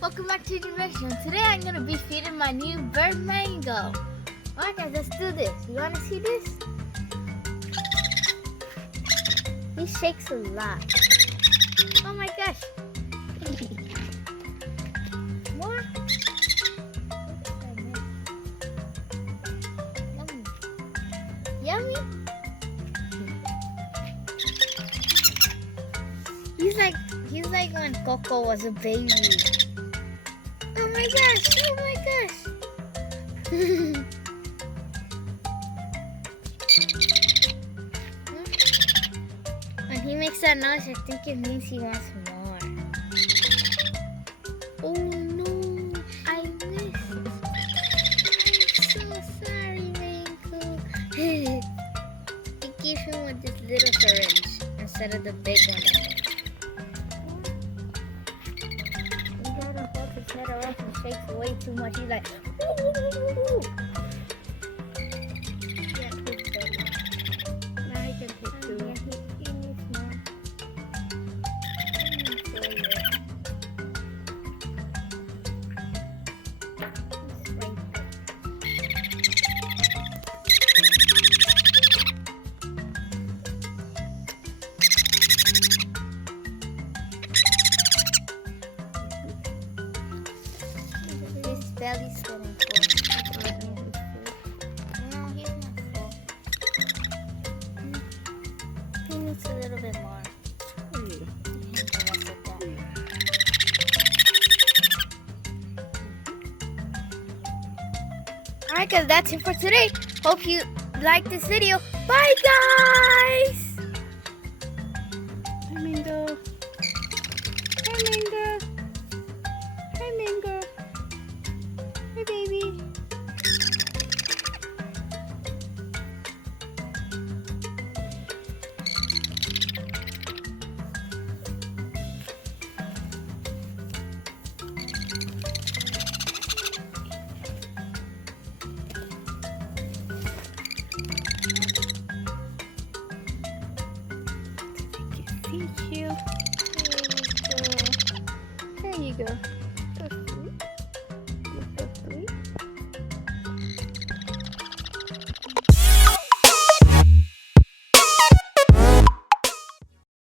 Welcome back to Adrian. Today I'm gonna be feeding my new bird mango. Alright guys, let's do this. You wanna see this? He shakes a lot. Oh my gosh. More? Yummy. Yummy? He's like when Coco was a baby. Oh my gosh, oh my gosh. When he makes that noise, I think it means he wants more. Oh no, I missed. I'm so sorry, Mango. He gave him with this little syringe instead of the big one. His head or else he shakes way too much. He's like, ooh. Yeah, please baby. Now he can take two. Yeah, he needs more. His belly's getting full. No, he's not full. He needs a little bit more. Alright guys, that's it for today. Hope you liked this video. Bye guys! Hi Mango. Hi Mango. Hi Mango. Hi baby. Thank you. There you go. There you go.